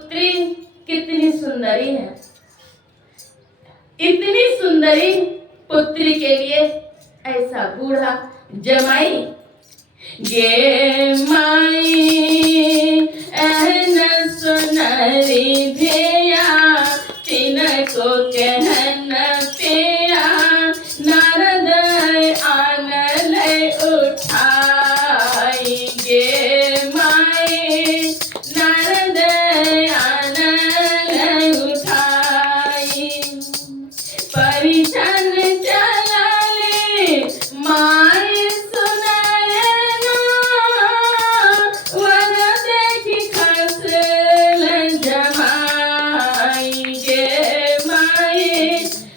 पुत्री कितनी सुंदरी है। इतनी सुंदरी पुत्री के लिए ऐसा बूढ़ा जमाई। गे माई एहन सुनरी भेया तिनको कहन पिया नारद आन ले उठाई। गे माई नारद आन ले उठाई। परिछन चलाले माई सुनैना वर देखी खसल जमाई। गे माई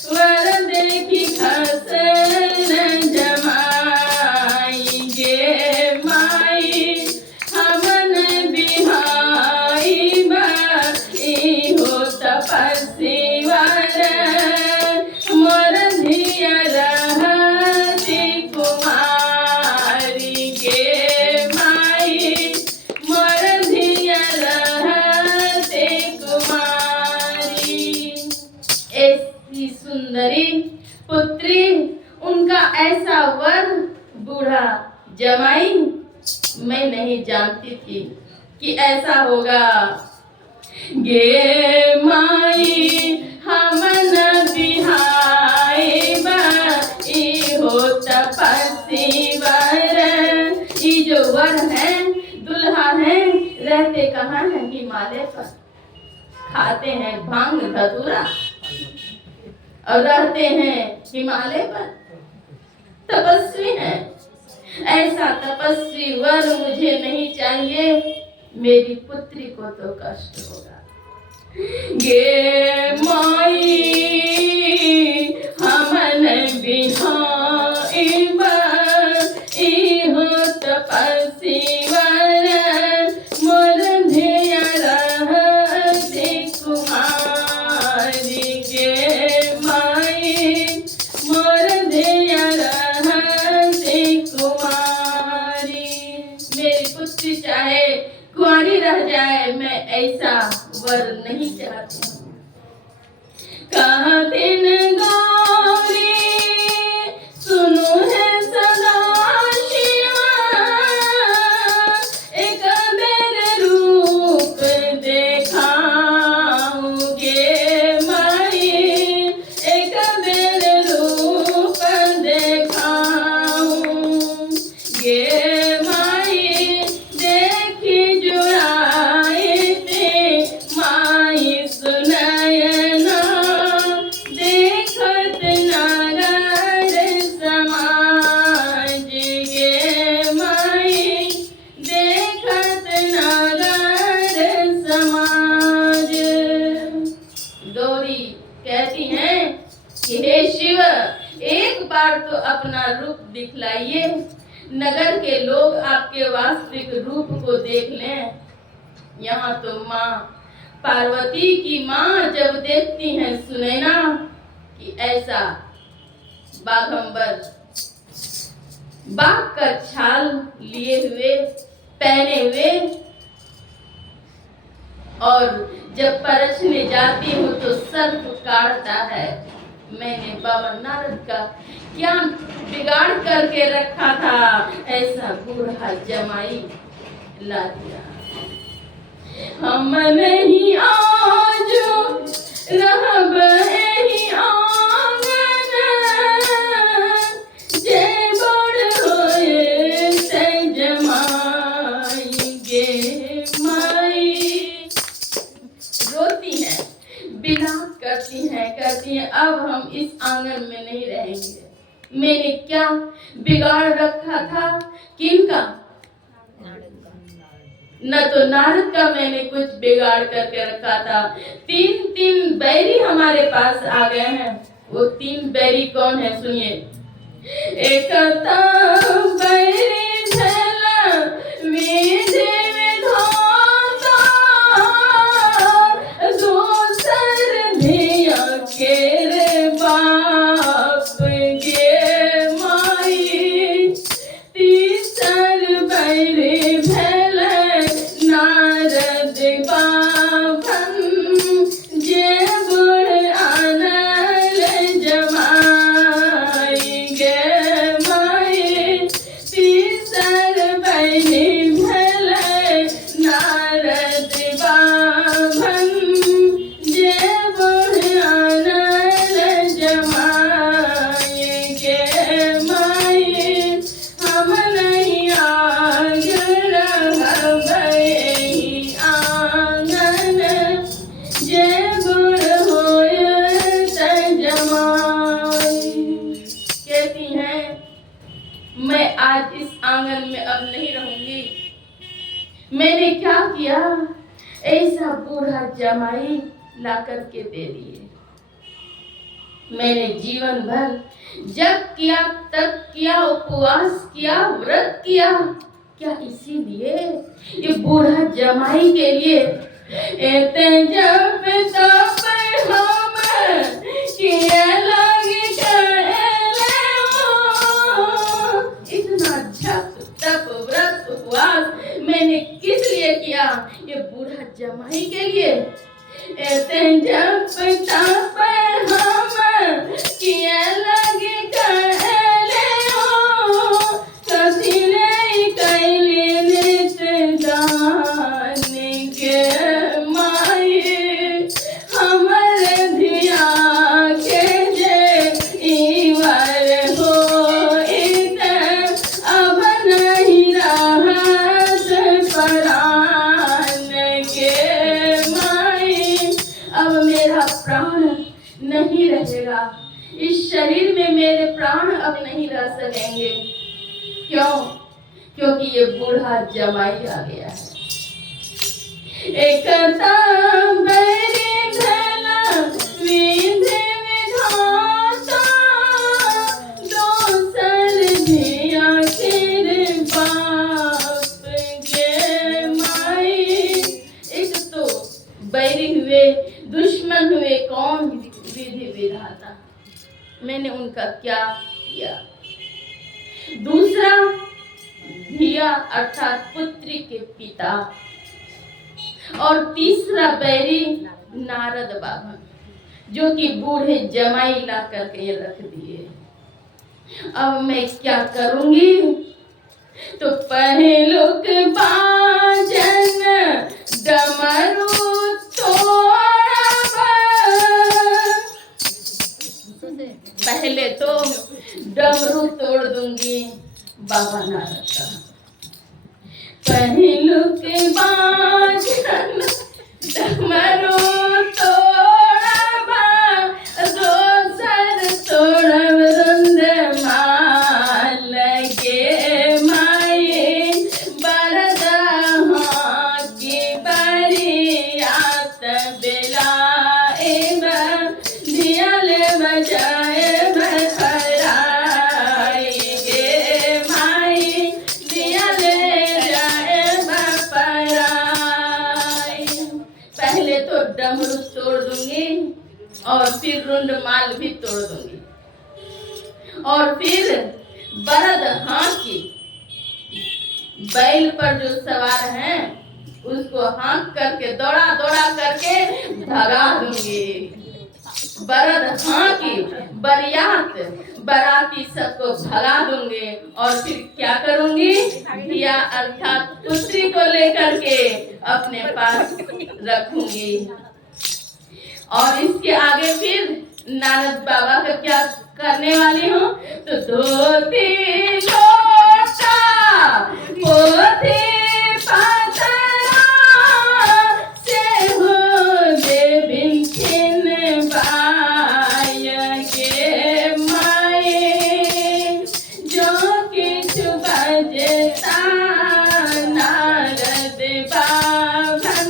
वर देखी खसल जमाई। गे माई हमन बिहाई बाई हो तपस्वी वर मोर धिया रहती कुमारी। गे माई मोर धिया रहती कुमारी। ऐसी सुंदरी पुत्री, उनका ऐसा वर बूढ़ा जमाई। मैं नहीं जानती थी कि ऐसा होगा। गे माई हमन बिहाई बाई हो तपस्वी वर। ये जो वर है, दुल्हा है, रहते कहाँ है? हिमालय पर। खाते हैं भांग धतूरा और रहते हैं हिमालय पर। तपस्वी है। ऐसा तपस्वी वर मुझे नहीं चाहिए। मेरी पुत्री को तो कष्ट होगा। गे माई हमन बिहाई बाई हो तपस्वी वर मोर धिया रहती कुमारी। गे माई मोर धिया रहती कुमारी। मेरी पुत्री चाहे कुंवारी रह जाए, मैं ऐसा वर नहीं चाहती। कहा दिन गौरी सुनो है सदा शिवा, एक बेर रूप देखाऊं। गे माई एक बेर रूप देखाऊं। गे माई देखी जुड़ाई ते माई सुनयना देखत नारद समाज। गे माई देखत नारद समाज। गौरी कहती हैं कि हे शिव, एक बार तो अपना रूप दिखलाइए, नगर के लोग आपके वास्तविक रूप को देख लें। यहाँ तो माँ पार्वती की माँ जब देखती हैं सुनैना कि ऐसा बाघंबर बाघ का छाल लिए हुए पहने हुए, और जब परछने जाती हूँ तो सर्प काटता है। मैंने बाबा नारद का क्या बिगाड़ करके रखा था, ऐसा बूढ़ा जमाई ला दिया। हम नहीं आज रहब एही आंगन, जे बड़ होए से जमाई। गे माई रोती हैं, बिलाप करती हैं, अब हम इस आंगन में नहीं रहेंगे। मैंने क्या बिगाड़ रखा था? किनका? न तो नारद का मैंने कुछ बिगाड़ करके रखा था। तीन बैरी हमारे पास आ गए हैं। वो 3 बैरी कौन है? सुनिए। एक बैरी झला विधि विधाता, दोसर धिया के रे बाप। गे माई तीसर बैरी भेल नारद बाबा। बाभन जे बुढ़ाना जमाए के माए हम नहीं आग रहबै आंगन जे बुढ़ होय त जमाए। कहती हैं मैं आज इस आंगन में अब नहीं रहूंगी। मैंने क्या किया, ऐसा बूढ़ा जमाई ला करके दे दिए। मैंने जीवन भर जब किया तब किया, उपवास किया, व्रत किया, क्या इसीलिए ये बूढ़ा जमाई के लिए एते जब तब हम किया लगे इतना जप तप व्रत उपवास मैंने किस लिए किया, ये बूढ़ा जमाई के लिए। ऐसे जब तप हम किया लगे कथी नहीं कैले नित दान के माए हमर धिया के जे इवर हो अब नहीं रहत प्राण के माए। अब मेरा प्राण नहीं रहेगा, इस शरीर में मेरे प्राण अब नहीं रह सकेंगे। क्यों? क्योंकि ये बूढ़ा जमाई आ गया है। एकता बैरी धला विधि विधाता दोसर धिया के बाप के माई। एक तो बैरी हुए, दुश्मन हुए कौन? विधि विधाता। मैंने उनका क्या किया? दूसरा धिया अर्थात पुत्री के पिता, और तीसरा बैरी नारद बाबा जो कि बूढ़े जमाई ला करके रख दिए। अब मैं क्या करूंगी? तो पहलुक बाजन डमरू पहले तो डमरू तोड़ दूंगी बाबा नारद का। पहलुक बाजन डमरू तोड़बा दोसर तोड़ब रुंद माल के माए बरदा की बरियात बेलाएब दियल बजाए भराई गे माई दियल जाए भराई। पहले तो डमरू तोड़ दूंगी और फिर रुंड माल भी तोड़ दूंगी, और फिर बरद हांकी बैल पर जो सवार हैं उसको हाँक करके दौड़ा दौड़ा करके भगा दूंगी। बरद हांकी बरियात बराती सबको भगा दूंगे, और फिर क्या करूंगी? धिया अर्थात पुत्री को लेकर के अपने पास रखूंगी। और इसके आगे फिर नारद बाबा का क्या करने वाली हूँ? तो धोती लोटा पोथी पतरा से हो देविन खिन बाय के माए जो किछु बजता नारद बाभन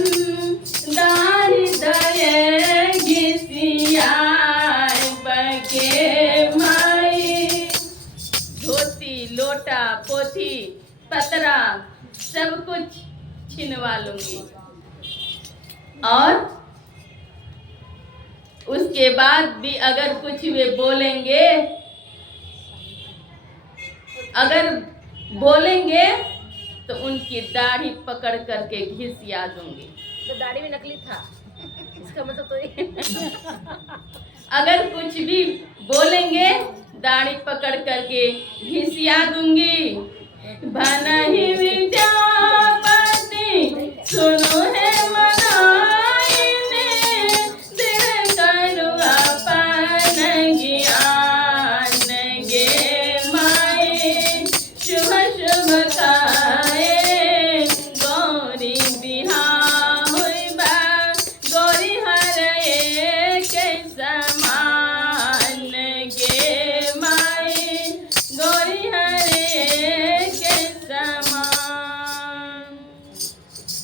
दारी दये घिसियाए बगे माए। धोती लोटा पोथी पतरा सब कुछ छिनवा लूंगी, और उसके बाद भी अगर कुछ वे बोलेंगे, अगर बोलेंगे तो उनकी दाढ़ी पकड़ करके घिसिया दूंगी। तो दाढ़ी भी नकली था, इसका मतलब तो अगर कुछ भी बोलेंगे दाढ़ी पकड़ करके घिसिया दूंगी। भन